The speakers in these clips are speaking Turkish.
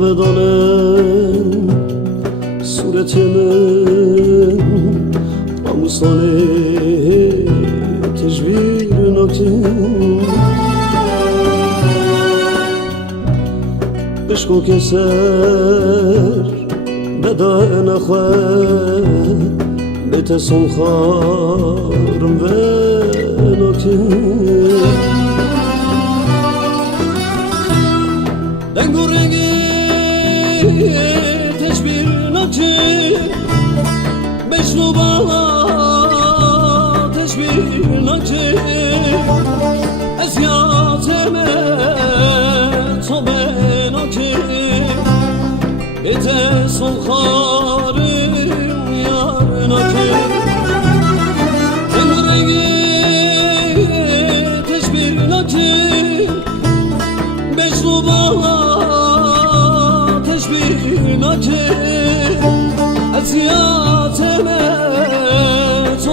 vedonın suretimin Namusane tecbir notin Bişko keser bedaen akhe Bete son ve notin teşbir nakşi Meşrubala teşbir nakşi Esyateme tabe nakşi Ete sol harim yar nakşi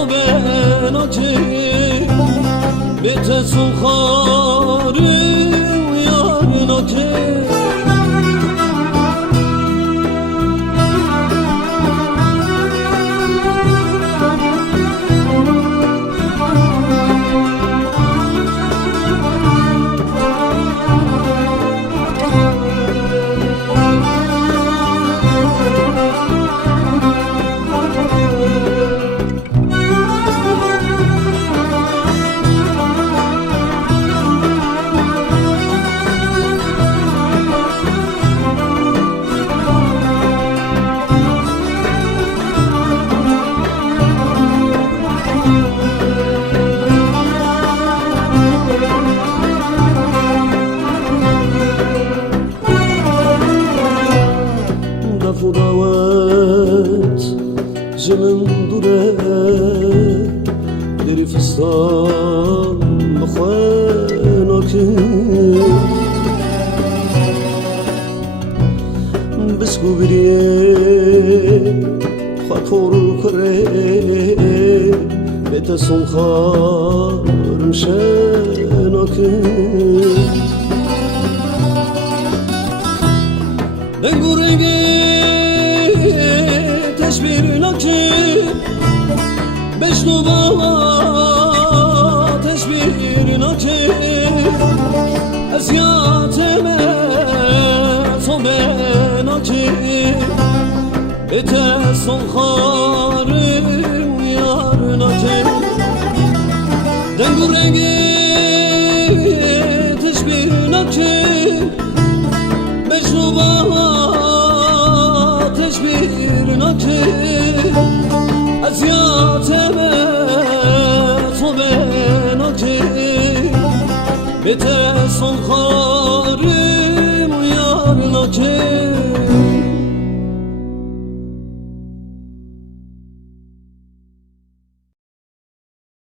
به نکه به تسو خاری جمن دوره دری فستان بخواه نکن بسکو بریه خطور کره بتا سون خارم شنکن دنگو رنگی Beş nubala teşbihin ateş Eziyatime soben ateş Ete son harım yarın ateş Den bu rengi teşbihin ateş Beş nubala از یاتمه تو به نکن به تسون خواه